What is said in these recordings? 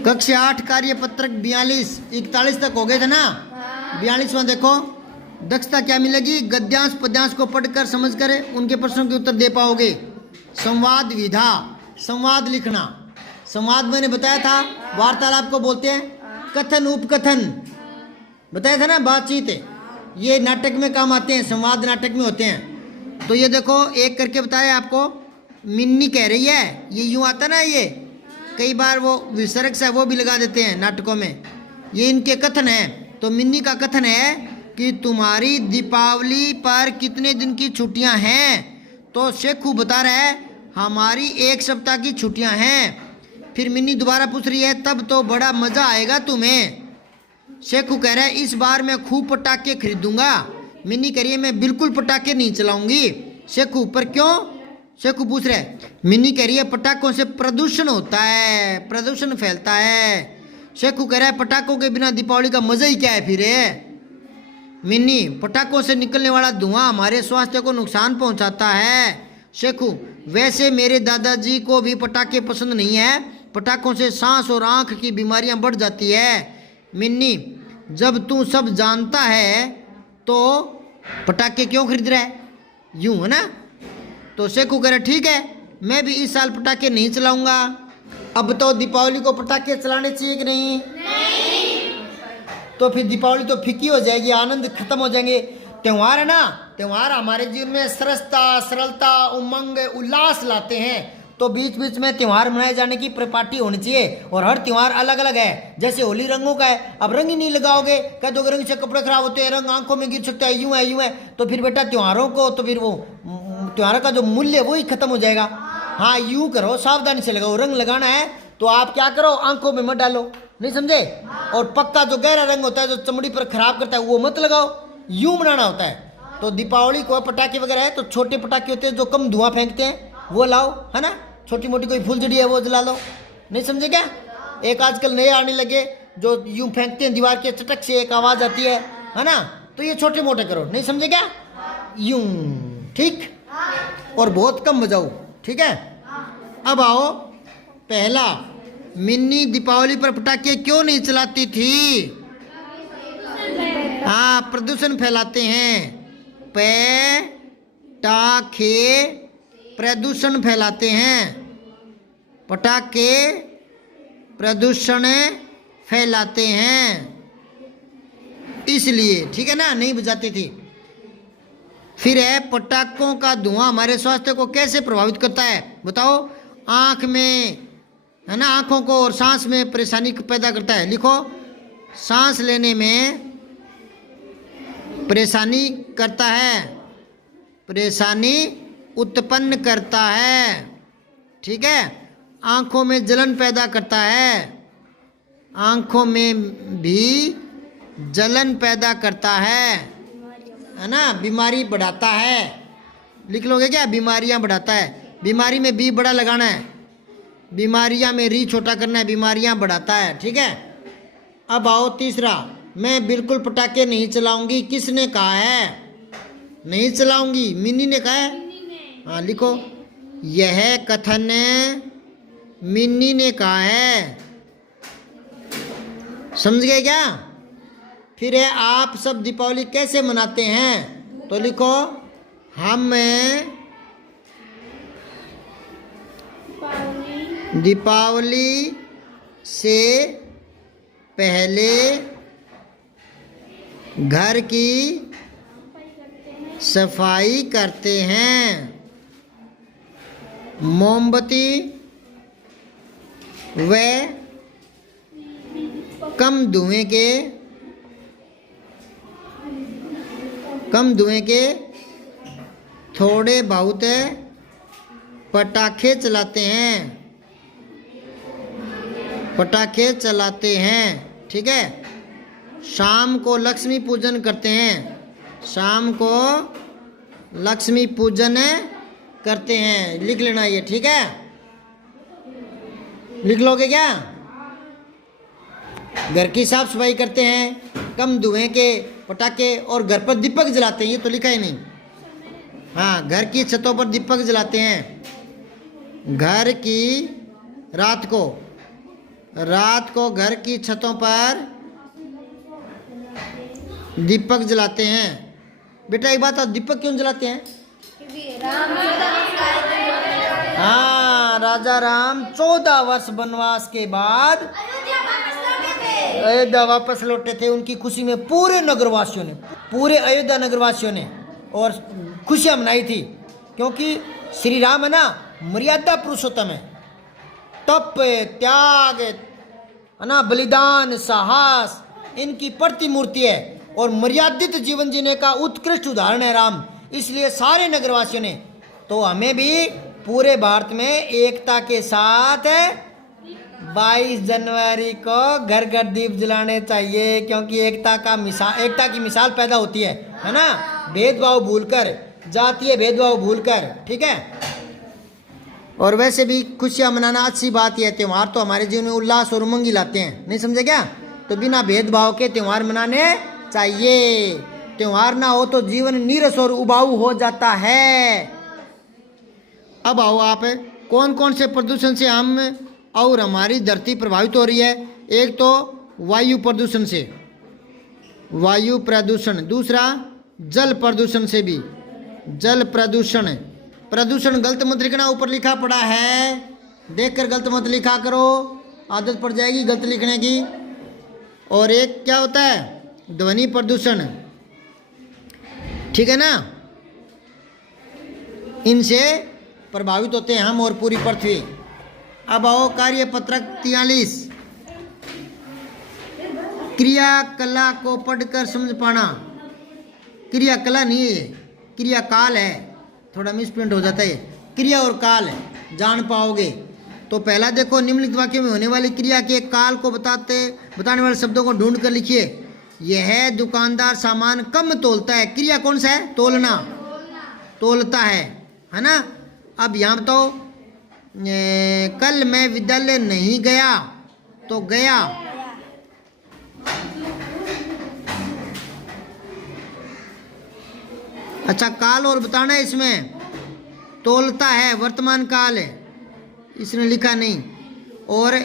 कक्षा 8 कार्य पत्रक 42 41 तक हो गए थे ना। 42वां देखो, दक्षता क्या मिलेगी? गद्यांश पद्यांश को पढ़कर समझकर उनके प्रश्नों के उत्तर दे पाओगे। संवाद विधा, संवाद लिखना। संवाद मैंने बताया था वार्तालाप को बोलते हैं। कथन उपकथन बताया था ना, बातचीत है, ये नाटक में काम आते हैं, संवाद नाटक में होते हैं। तो ये देखो एक करके बताया आपको। मिन्नी कह रही है, ये यूं आता ना, ये कई बार वो विसर्ग से वो भी लगा देते हैं नाटकों में। ये इनके कथन है। तो मिन्नी का कथन है कि तुम्हारी दीपावली पर कितने दिन की छुट्टियां हैं? तो शेखू बता रहा है हमारी 1 सप्ताह की छुट्टियां हैं। फिर मिन्नी दोबारा पूछ रही है तब तो बड़ा मजा आएगा तुम्हें। शेखू कह रहा है इस बार मैं खूब पटाखे खरीदूंगा। मिन्नी कह रही है मैं बिल्कुल पटाखे नहीं चलाऊंगी। शेखू पर क्यों? शेखू पूछ रहा है। मिन्नी कह रही है पटाखों से प्रदूषण होता है, प्रदूषण फैलता है। शेखू कह रहा है पटाखों के बिना दीपावली का मजा ही क्या है फिर है? मिन्नी पटाखों से निकलने वाला धुआं हमारे स्वास्थ्य को नुकसान पहुंचाता है। शेखू वैसे मेरे दादाजी को भी पटाखे पसंद नहीं है, पटाखों से सांस और आंख की बीमारियां बढ़ जाती है। मिन्नी जब तू सब जानता है तो पटाखे क्यों खरीद रहा है? यूं है ना। तो शेखू कह रहा ठीक है मैं भी इस साल पटाखे नहीं चलाऊंगा। अब तो दीपावली को पटाखे चलाने चाहिए कि नहीं? तो फिर दीपावली तो फीकी हो जाएगी, आनंद खत्म हो जाएंगे। त्यौहार है ना, त्यौहार हमारे जीवन में सरसता सरलता उमंग उल्लास लाते हैं। तो बीच बीच में त्यौहार मनाए जाने की परिपाटी होनी चाहिए। और हर त्यौहार अलग अलग है। जैसे होली रंगों का है, अब रंग ही नहीं लगाओगे, कह दोगे रंग से कपड़े खराब होते हैं, रंग आंखों में गिर सकता है, यूं है यूं है। तो फिर बेटा त्योहारों को तो फिर वो त्योहारों का जो मूल्य वो ही खत्म हो जाएगा। हाँ यूं करो, सावधानी से लगाओ। रंग लगाना है तो आप क्या करो, आंखों में मत डालो, नहीं समझे? और पक्का जो गहरा रंग होता है जो चमड़ी पर खराब करता है वो मत लगाओ, यूं बनाना होता है। तो दीपावली को पटाखे वगैरह है तो छोटे पटाखे होते हैं जो कम धुआं फेंकते हैं वो लाओ, है ना। छोटी मोटी कोई फुलझड़ी है वो जला लो, नहीं समझे क्या? एक आजकल नए आने लगे जो यूं फेंकते हैं दीवार के, चटक से एक आवाज़ आती है ना। तो ये छोटे मोटे करो, नहीं समझे क्या? यूं, ठीक। और बहुत कम बजाओ, ठीक है। अब आओ पहला, मिन्नी दीपावली पर पटाखे क्यों नहीं चलाती थी? हाँ प्रदूषण फैलाते हैं। पटाखे प्रदूषण फैलाते हैं। पटाखे प्रदूषण फैलाते हैं इसलिए, ठीक है ना, नहीं बजाती थी। फिर है पटाखों का धुआं हमारे स्वास्थ्य को कैसे प्रभावित करता है? बताओ। आँख में, है ना, आँखों को और सांस में परेशानी पैदा करता है। लिखो, सांस लेने में परेशानी करता है, परेशानी उत्पन्न करता है, ठीक है। आँखों में जलन पैदा करता है, आँखों में भी जलन पैदा करता है ना। बीमारी बढ़ाता है, लिख लोगे क्या? बीमारियां बढ़ाता है। बीमारी में बी बड़ा लगाना है, बीमारियां में री छोटा करना है, बीमारियां बढ़ाता है, ठीक है। अब आओ तीसरा, मैं बिल्कुल पटाखे नहीं चलाऊंगी किसने कहा है? नहीं चलाऊंगी मिन्नी ने कहा है। हाँ लिखो, यह कथन मिन्नी ने कहा है, समझ गए क्या? फिर है आप सब दीपावली कैसे मनाते हैं? तो लिखो, हम दीपावली से पहले घर की सफाई करते हैं, मोमबत्ती व कम धुएं के थोड़े बहुत पटाखे चलाते हैं, पटाखे चलाते हैं, ठीक है। शाम को लक्ष्मी पूजन करते हैं, शाम को लक्ष्मी पूजन करते हैं, लिख लेना ये, ठीक है। लिख लोगे क्या? घर की साफ सफाई करते हैं, कम धुएं के पटाखे और घर पर दीपक जलाते हैं, ये तो लिखा ही नहीं। हाँ, घर की छतों पर दीपक जलाते हैं, घर की रात को घर की छतों पर दीपक जलाते हैं। बेटा एक बात, और दीपक क्यों जलाते हैं? हाँ, राजा राम 14 वर्ष वनवास के बाद अयोध्या वापस लौटे थे। उनकी खुशी में पूरे नगरवासियों ने, पूरे अयोध्या नगरवासियों ने और खुशियां मनाई थी, क्योंकि श्री राम है ना मर्यादा पुरुषोत्तम है। तप, त्याग है ना, बलिदान, साहस इनकी प्रतिमूर्ति है और मर्यादित जीवन जीने का उत्कृष्ट उदाहरण है राम। इसलिए सारे नगरवासियों ने, तो हमें भी पूरे भारत में एकता के साथ 22 जनवरी को घर घर दीप जलाने चाहिए, क्योंकि एकता की मिसाल पैदा होती है ना, भेदभाव भूलकर, जातीय भेदभाव भूलकर, ठीक है। और वैसे भी खुशियां मनाना अच्छी बात है। त्यौहार तो हमारे जीवन में उल्लास और उमंग लाते हैं, नहीं समझे क्या? तो बिना भेदभाव के त्यौहार मनाने चाहिए। त्यौहार ना हो तो जीवन नीरस और उबाऊ हो जाता है। अब आओ आप, कौन कौन से प्रदूषण से हम और हमारी धरती प्रभावित हो रही है? एक तो वायु प्रदूषण से, वायु प्रदूषण। दूसरा जल प्रदूषण से भी, जल प्रदूषण। प्रदूषण गलत मत लिखना, ऊपर लिखा पड़ा है, देखकर गलत मत लिखा करो, आदत पड़ जाएगी गलत लिखने की। और एक क्या होता है? ध्वनि प्रदूषण, ठीक है ना। इनसे प्रभावित होते हैं हम और पूरी पृथ्वी। अब आओ कार्य पत्रक 43, क्रियाकला को पढ़कर समझ पाना। क्रियाकला नहीं है, क्रियाकाल है, थोड़ा मिसप्रिंट हो जाता है। क्रिया और काल है, जान पाओगे। तो पहला देखो, निम्नलिखित वाक्य में होने वाली क्रिया के काल को बताने वाले शब्दों को ढूंढ कर लिखिए। यह दुकानदार सामान कम तोलता है। क्रिया कौन सा है? तोलना, तोलता है ना। अब यहाँ बताओ, कल मैं विद्यालय नहीं गया, तो गया। अच्छा, काल और बताना है इसमें, तोलता है, वर्तमान काल है, इसने लिखा नहीं। और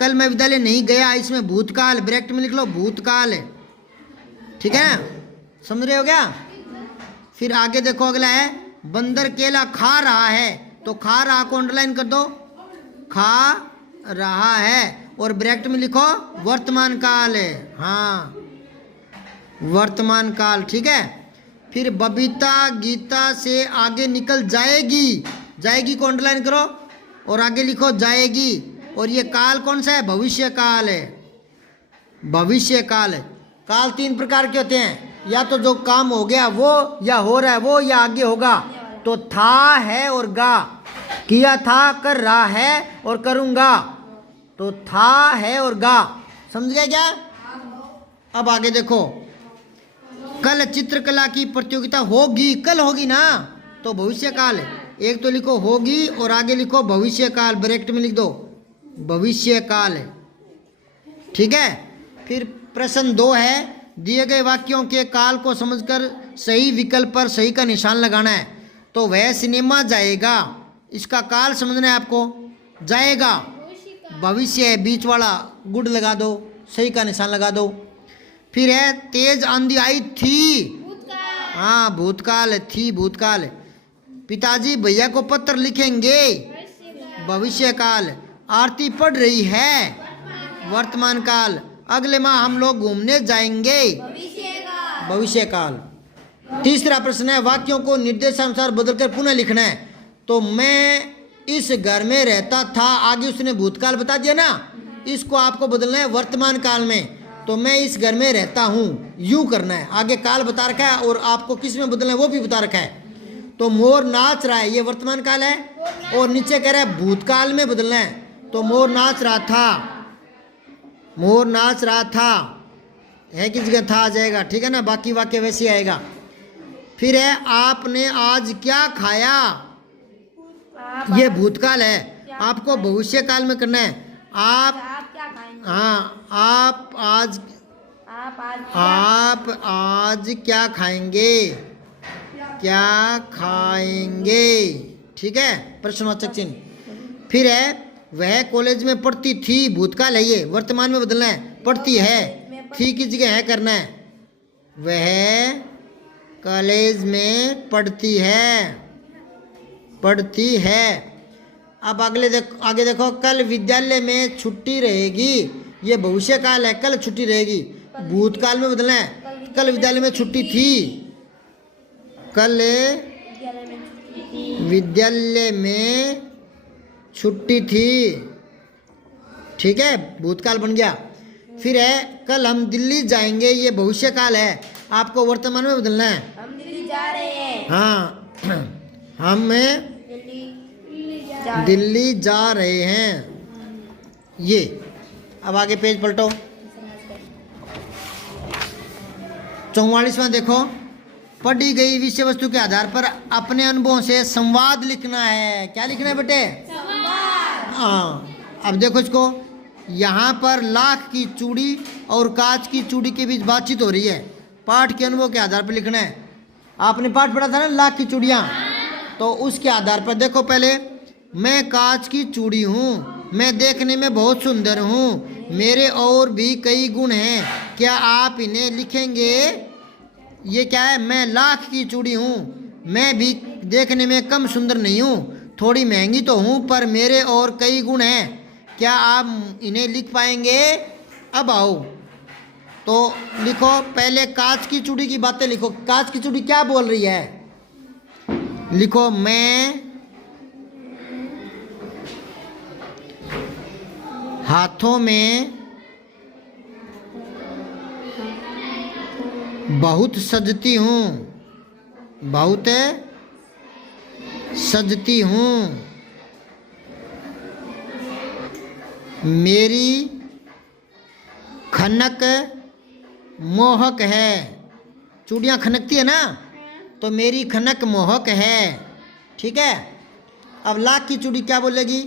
कल मैं विद्यालय नहीं गया, इसमें भूतकाल, ब्रैकेट में लिख लो, भूतकाल है, ठीक है, समझ रहे हो क्या? फिर आगे देखो, अगला है बंदर केला खा रहा है, तो खा रहा को अंडरलाइन कर दो, खा रहा है, और ब्रैकेट में लिखो वर्तमान काल है, हाँ वर्तमान काल, ठीक है। फिर बबीता गीता से आगे निकल जाएगी, जाएगी को अंडरलाइन करो और आगे लिखो जाएगी। और ये काल कौन सा है? भविष्य काल है, भविष्य काल है। काल 3 प्रकार के होते हैं, या तो जो काम हो गया वो, या हो रहा है वो, या आगे होगा। तो था, है और गा, किया था, कर रहा है और करूँगा, तो था, है और गा, समझ गए क्या? अब आगे देखो, कल चित्रकला की प्रतियोगिता होगी, कल होगी ना, तो भविष्य काल है। एक तो लिखो होगी और आगे लिखो भविष्य काल, ब्रैकेट में लिख दो भविष्य काल है, ठीक है। फिर प्रश्न 2 है, दिए गए वाक्यों के काल को समझकर सही विकल्प पर सही का निशान लगाना है। तो वह सिनेमा जाएगा, इसका काल समझना है आपको, जाएगा भविष्य है, बीच वाला गुड लगा दो, सही का निशान लगा दो। फिर है तेज आंधी आई थी, हाँ भूतकाल थी, भूतकाल। पिताजी भैया को पत्र लिखेंगे, भविष्य काल। आरती पढ़ रही है, वर्तमान काल। अगले माह हम लोग घूमने जाएंगे, भविष्य काल। तीसरा प्रश्न है, वाक्यों को निर्देशानुसार बदलकर पुनः लिखना है। तो मैं इस घर में रहता था, आगे उसने भूतकाल बता दिया ना, इसको आपको बदलना है वर्तमान काल में। तो मैं इस घर में रहता हूँ, यूं करना है, आगे काल बता रखा है और आपको किस में बदलना है वो भी बता रखा है। तो मोर नाच रहा है, ये वर्तमान काल है, और नीचे कह रहा है भूतकाल में बदलना है। तो मोर नाच रहा था, मोर नाच रहा था है की जगह था आ जाएगा, ठीक है ना, बाकी वाक्य वैसे आएगा। फिर है आपने आज क्या खाया, ये भूतकाल है, आपको भविष्य काल में करना है। आप हाँ, आप आज क्या खाएंगे, क्या खाएंगे, ठीक है, प्रश्नवाचक चिन्ह। फिर है वह कॉलेज में पढ़ती थी, भूतकाल है ये, वर्तमान में बदलना है, पढ़ती है, थी की जगह है करना है। वह कॉलेज में पढ़ती है, पढ़ती है। अब आगे देखो, कल विद्यालय में छुट्टी रहेगी, ये भविष्य काल है, कल छुट्टी रहेगी, भूतकाल में बदलना है, कल विद्यालय में छुट्टी थी, कल विद्यालय में छुट्टी थी, ठीक है, भूतकाल बन गया। फिर है कल हम दिल्ली जाएंगे, ये भविष्य काल है, आपको वर्तमान में बदलना है। हम दिल्ली जा रहे हैं। हाँ, हम दिल्ली जा रहे हैं, ये। अब आगे पेज पलटो, 44वां देखो, पढ़ी गई विषय वस्तु के आधार पर अपने अनुभवों से संवाद लिखना है। क्या लिखना है बेटे? संवाद। हाँ, अब देखो इसको, यहाँ पर लाख की चूड़ी और कांच की चूड़ी के बीच बातचीत हो रही है, पाठ के अनुभव के आधार पर लिखना है। आपने पाठ पढ़ा था ना, लाख की चूड़ियाँ, तो उसके आधार पर देखो, पहले मैं कांच की चूड़ी हूँ, मैं देखने में बहुत सुंदर हूँ, मेरे और भी कई गुण हैं, क्या आप इन्हें लिखेंगे? ये क्या है? मैं लाख की चूड़ी हूँ, मैं भी देखने में कम सुंदर नहीं हूँ, थोड़ी महंगी तो हूँ, पर मेरे और कई गुण हैं, क्या आप इन्हें लिख पाएंगे? अब आओ तो लिखो, पहले कांच की चूड़ी की बातें लिखो। कांच की चूड़ी क्या बोल रही है? लिखो, मैं हाथों में बहुत सजती हूँ, बहुत सजती हूँ, मेरी खनक मोहक है। चूड़ियाँ खनकती है ना, तो मेरी खनक मोहक है, ठीक है। अब लाख की चूड़ी क्या बोलेगी?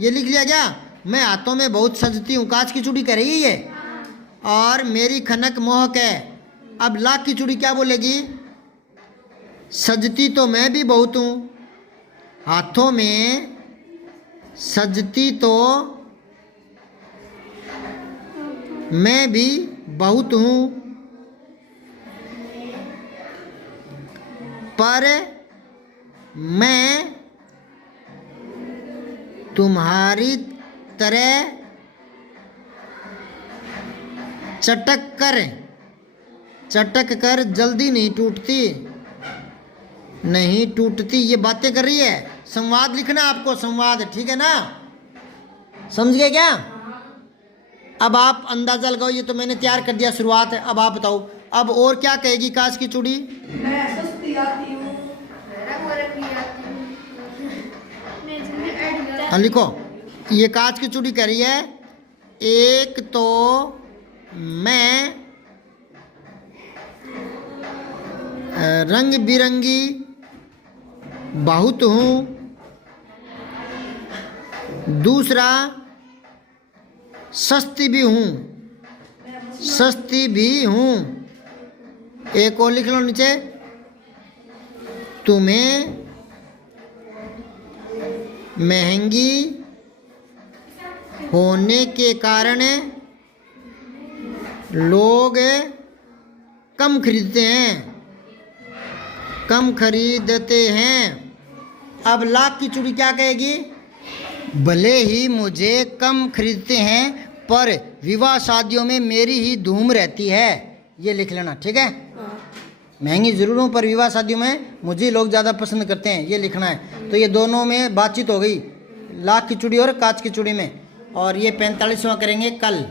ये लिख लिया क्या? मैं हाथों में बहुत सजती हूँ, कांच की चूड़ी कह रही है ये, और मेरी खनक मोहक है। अब लाख की चूड़ी क्या बोलेगी? सजती तो मैं भी बहुत हूँ, हाथों में सजती तो मैं भी बहुत हूँ, पर मैं तुम्हारी तरह चटक कर जल्दी नहीं टूटती। ये बातें कर रही है, संवाद लिखना आपको, संवाद, ठीक है ना? समझ गए क्या? अब आप अंदाजा लगाओ, ये तो मैंने तैयार कर दिया, शुरुआत है। अब आप बताओ, अब और क्या कहेगी कांच की चूड़ी? मैं सस्ती आती हूँ, लिखो, ये कांच की चूड़ी कह रही है, एक तो मैं रंग बिरंगी बहुत हूँ, दूसरा सस्ती भी हूँ। एक और लिख लो नीचे, तुम्हें महंगी होने के कारण लोग कम खरीदते हैं। अब लाख की चूड़ी क्या कहेगी? भले ही मुझे कम खरीदते हैं, पर विवाह शादियों में मेरी ही धूम रहती है। ये लिख लेना, ठीक है? महंगी जरूर हूँ, पर विवाह शादियों में मुझे लोग ज़्यादा पसंद करते हैं, ये लिखना है। तो ये दोनों में बातचीत हो गई, लाख की चूड़ी और कांच की चूड़ी में। और ये 45वां करेंगे कल।